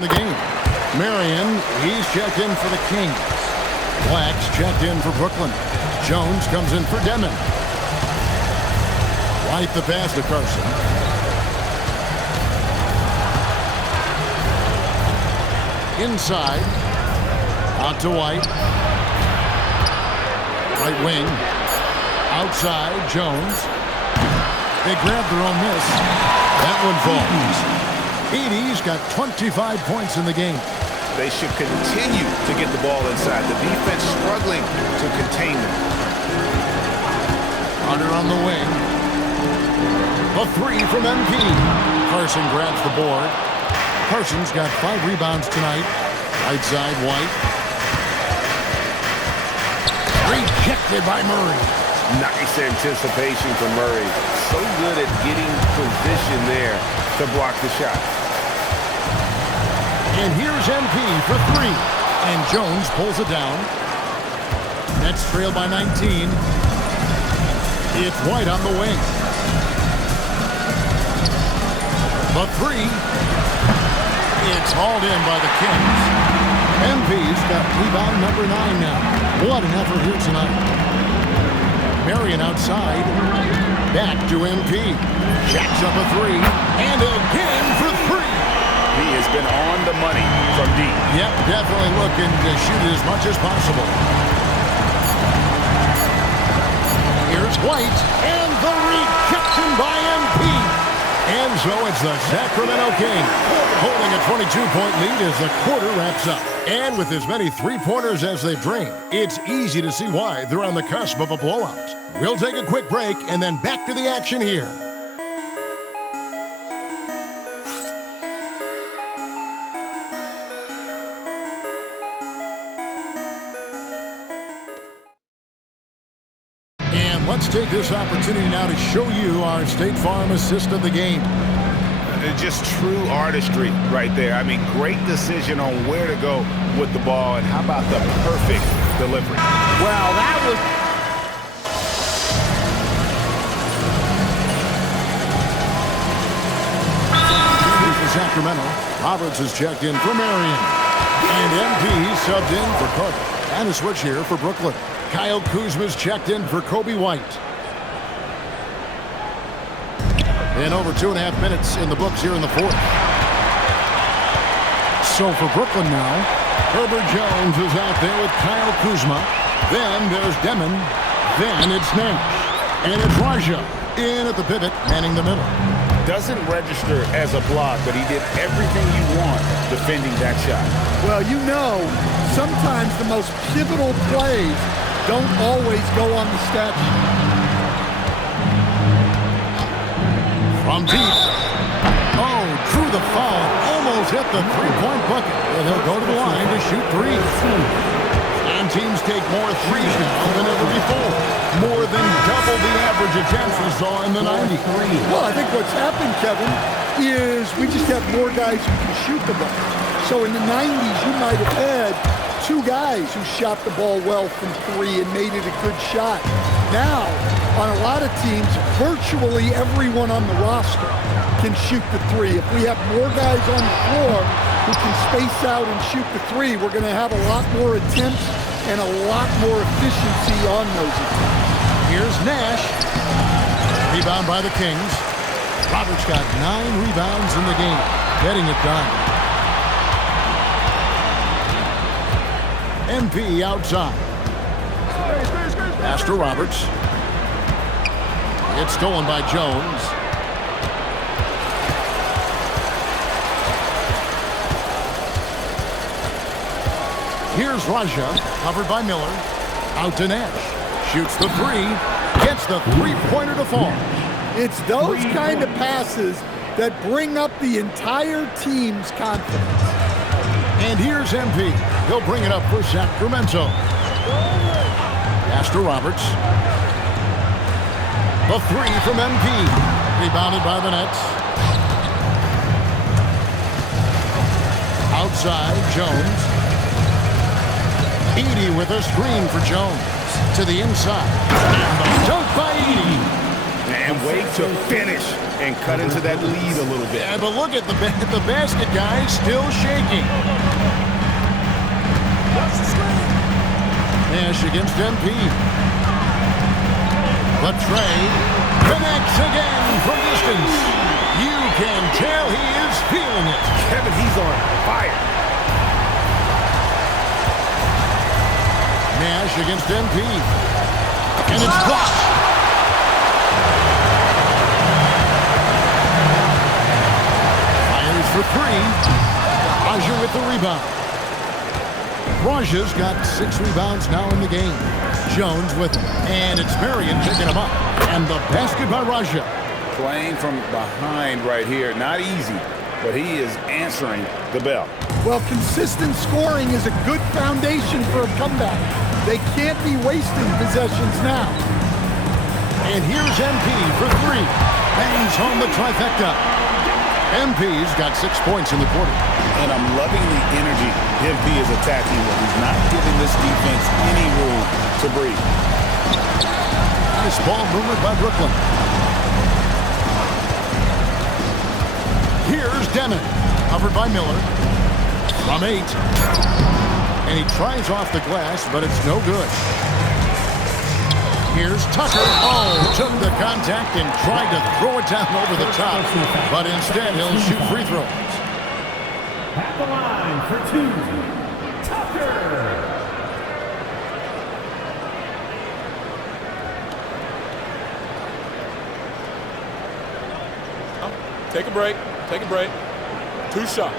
The game. Marion, he's checked in for the Kings. Black's checked in for Brooklyn. Jones comes in for Demon. White the pass to Carson. Inside. Out to White. Right wing. Outside, Jones. They grab their own miss. That one falls. Edie's got 25 points in the game. They should continue to get the ball inside. The defense struggling to contain them. Hunter on the wing. A three from MP. Carson grabs the board. Carson's got 5 rebounds tonight. Right side, White. Rejected by Murray. Nice anticipation from Murray. So good at getting position there to block the shot. And here's MP for 3. And Jones pulls it down. Nets trail by 19. It's White on the wing. The 3. It's hauled in by the Kings. MP's got rebound number 9 now. What an effort here tonight. Marion outside. Back to MP. Jacks up a 3. And again for 3. He has been on the money from deep. Yep, definitely looking to shoot it as much as possible. Here's White, and the rejection by MP. And so it's the Sacramento Kings holding a 22-point lead as the quarter wraps up. And with as many three-pointers as they've drained, it's easy to see why they're on the cusp of a blowout. We'll take a quick break and then back to the action here. Let's take this opportunity now to show you our State Farm assist of the game. Just true artistry right there. I mean, great decision on where to go with the ball, and how about the perfect delivery? Well, that was... For Sacramento, Roberts is checked in for Marion. And MP subbed in for Carter. And a switch here for Brooklyn. Kyle Kuzma's checked in for Kobe White. And over 2.5 minutes in the books here in the fourth. So for Brooklyn now, Herbert Jones is out there with Kyle Kuzma. Then there's Demon. Then it's Nash. And it's Raja in at the pivot, manning the middle. Doesn't register as a block, but he did everything you want defending that shot. Well, you know, sometimes the most pivotal plays don't always go on the stat sheet. From deep. Oh, drew the foul. Almost hit the three-point bucket. And he'll go to the line to shoot 3. And teams take more threes now than ever before. More than double the average attempts we saw in the 90s. Well, I think what's happened, Kevin, is we just have more guys who can shoot the ball. So in the 90s, you might have had 2 guys who shot the ball well from 3 and made it a good shot. Now, on a lot of teams, virtually everyone on the roster can shoot the 3. If we have more guys on the floor who can space out and shoot the 3, we're going to have a lot more attempts and a lot more efficiency on those attempts. Here's Nash. Rebound by the Kings. Roberts got 9 rebounds in the game, getting it done. MP outside. Pass to Roberts. It's stolen by Jones. Here's Raja, covered by Miller. Out to Nash. Shoots the 3. Gets the three-pointer to fall. It's those kind of passes that bring up the entire team's confidence. And here's MP. He'll bring it up for Sacramento. Pass to Roberts. The 3 from MP. Rebounded by the Nets. Outside, Jones. Edie with a screen for Jones. To the inside. And the dunk by Edie. And way to finish and cut into that lead a little bit. Yeah, but look at the basket, guys, still shaking. Nash against MP. But Trey connects again from distance. You can tell he is feeling it. Kevin, he's on fire. Nash against MP. And it's blocked. Fires for three. Raja with the rebound. Raja's got 6 rebounds now in the game. Jones with him. And it's Marion picking him up. And the basket by Raja. Playing from behind right here. Not easy, but he is answering the bell. Well, consistent scoring is a good foundation for a comeback. They can't be wasting possessions now. And here's MP for 3. Bangs home the trifecta. MP's got 6 points in the quarter. And I'm loving the energy MP is attacking with. He's not giving this defense any room to breathe. Nice ball movement by Brooklyn. Here's Demon, covered by Miller. From 8. And he tries off the glass, but it's no good. Here's Tucker. Oh, took the contact and tried to throw it down over the top. But instead, he'll shoot free throws. At the line for 2, Tucker. Take a break. Take a break. 2 shots.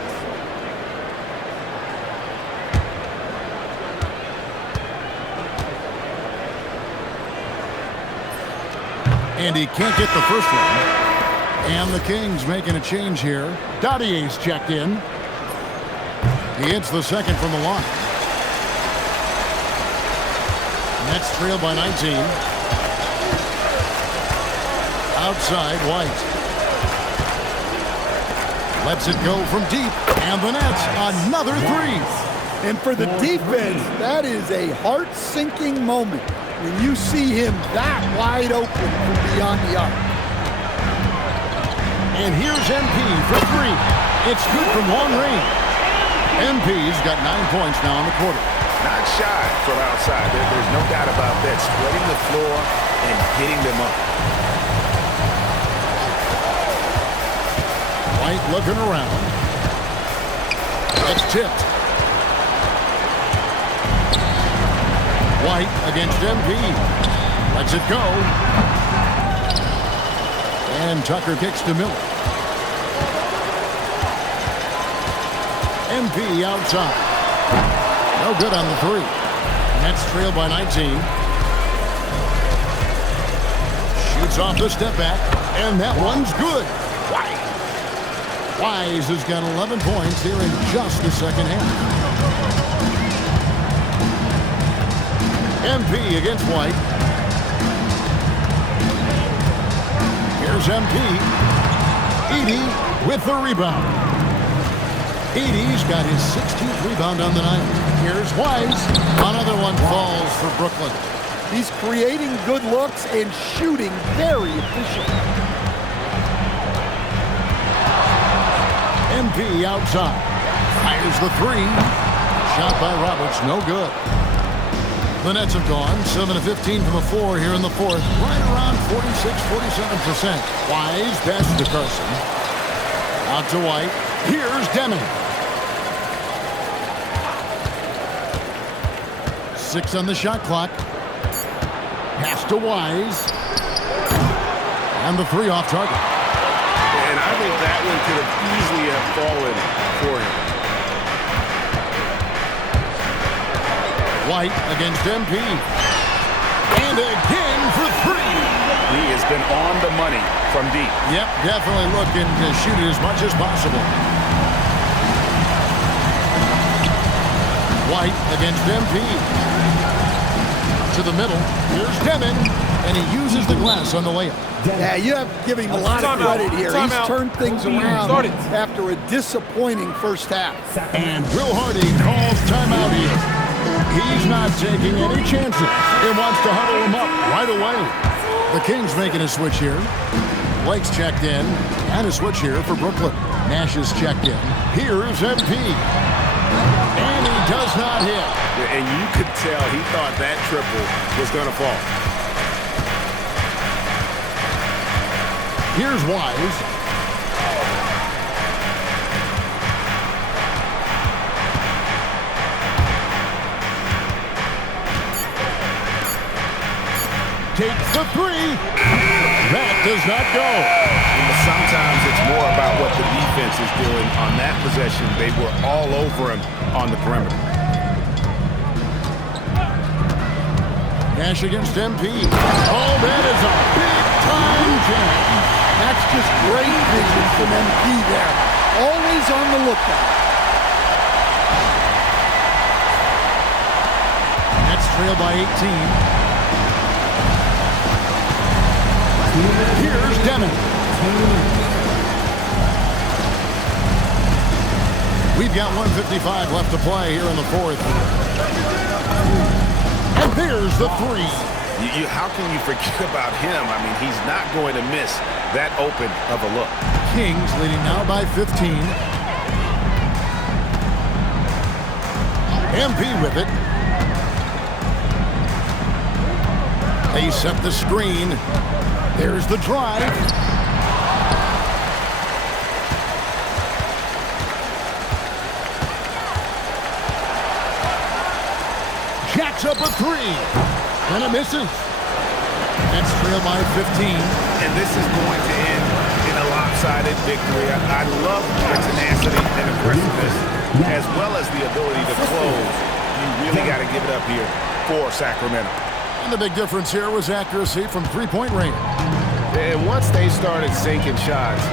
And he can't get the first one. And the Kings making a change here. Dottier's checked in. He hits the second from the line. Nets trail by 19. Outside, White. Lets it go from deep. And the Nets, another 3. And for the defense, that is a heart-sinking moment when you see him that wide open from beyond the arc. And here's MP for 3. It's good from long range. MP's got 9 points now in the quarter. Not shy from outside. There's no doubt about that. Spreading the floor and hitting them up. White looking around. It's tipped. White against MP. Lets it go. And Tucker kicks to Miller. MP outside. No good on the 3. Nets trail by 19. Shoots off the step back. And that one's good. Wise has got 11 points here in just the second half. MP against White. Here's MP. Edey with the rebound. Edey's got his 16th rebound on the night. Here's Wise. Another one falls for Brooklyn. He's creating good looks and shooting very efficiently. MP outside. Fires the 3. Shot by Roberts, no good. The Nets have gone 7 of 15 from the floor here in the fourth. Right around 46-47%. Wise pass to Carson. Out to White. Here's Deming. 6 on the shot clock. Pass to Wise. And the 3 off target. And I think that one could have easily have fallen for him. White against MP. And again for 3. He has been on the money from deep. Yep, definitely looking to shoot it as much as possible. White against MP. To the middle. Here's Deming. And he uses the glass on the layup. Yeah, you have to give him a lot of credit here. He's turned things around after a disappointing first half. And Will Hardy calls timeout here. He's not taking any chances. He wants to huddle him up right away. The Kings making a switch here. Blake's checked in. And a switch here for Brooklyn. Nash is checked in. Here's MP. And he does not hit. And you could tell he thought that triple was going to fall. Here's Wise. Takes the three. That does not go. Sometimes it's more about what the defense is doing. On that possession, they were all over him on the perimeter. Nash against MP. Oh, that is a big-time jam. That's just great vision from MP there. Always on the lookout. Nets trail by 18. Here's Demon. We've got 1:55 left to play here in the fourth. And there's the three. How can you forget about him? I mean, he's not going to miss that open of a look. Kings leading now by 15. MP with it. They set the screen. There's the drive. Jacks up a three. And it misses. That's trailed by 15. And this is going to end in a lopsided victory. I love the tenacity and aggressiveness, as well as the ability to close. You really got to give it up here for Sacramento. And the big difference here was accuracy from three-point range. And once they started sinking shots,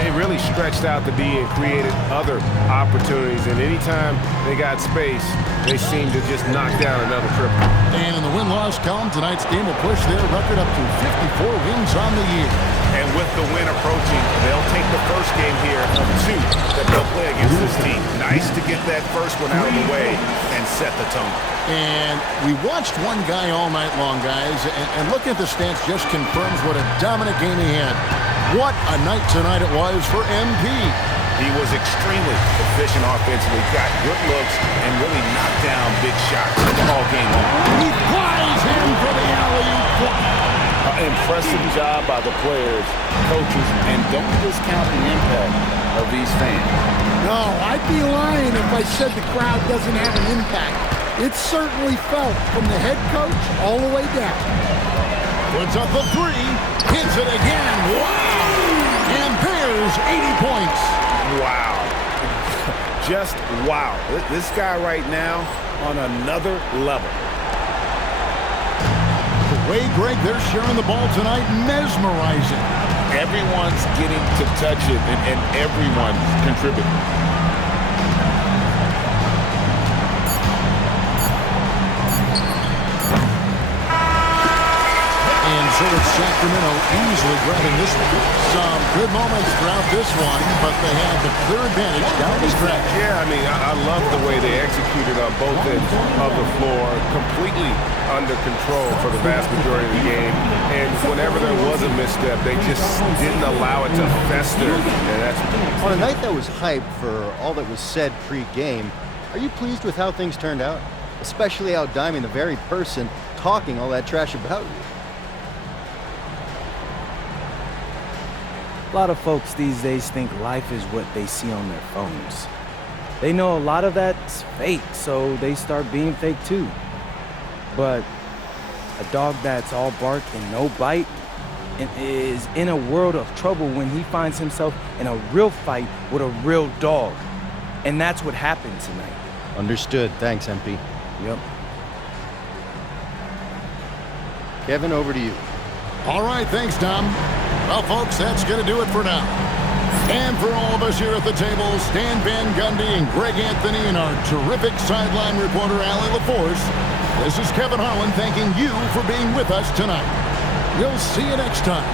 they really stretched out the D and created other opportunities. And anytime they got space, they seemed to just knock down another triple. And in the win-loss column, tonight's game will push their record up to 54 wins on the year. And with the win approaching, they'll take the first game here of two that they'll play against this team. Nice to get that first one out of the way and set the tone. And we watched one guy all night long, guys, and looking at the stats just confirms what a dominant game he had. What a night tonight it was for MP. He was extremely efficient offensively, got good looks, and really knocked down big shots all game long. He flies in for the alley-oop. Impressive job by the players, coaches, and don't discount the impact of these fans. No, I'd be lying if I said the crowd doesn't have an impact. It's certainly felt from the head coach all the way down. Puts up the three, hits it again. Wow! And there's 80 points. Wow. Just wow. This guy right now on another level. The way, Greg, they're sharing the ball tonight, mesmerizing. Everyone's getting to touch it, and everyone's contributing. So it's Sacramento easily grabbing this one. Some good moments throughout this one, but they have the clear advantage down the stretch. Yeah, I mean, I love the way they executed on both ends of the floor, completely under control for the vast majority of the game. And whenever there was a misstep, they just didn't allow it to fester. And that's on a night that was hyped for all that was said pre-game, are you pleased with how things turned out? Especially outdiming the very person talking all that trash about you. A lot of folks these days think life is what they see on their phones. They know a lot of that's fake, so they start being fake too. But a dog that's all bark and no bite is in a world of trouble when he finds himself in a real fight with a real dog. And that's what happened tonight. Understood. Thanks, MP. Yep. Kevin, over to you. All right, thanks, Tom. Well, folks, that's going to do it for now. And for all of us here at the table, Stan Van Gundy and Greg Anthony and our terrific sideline reporter, Allie LaForce, this is Kevin Harlan thanking you for being with us tonight. We'll see you next time.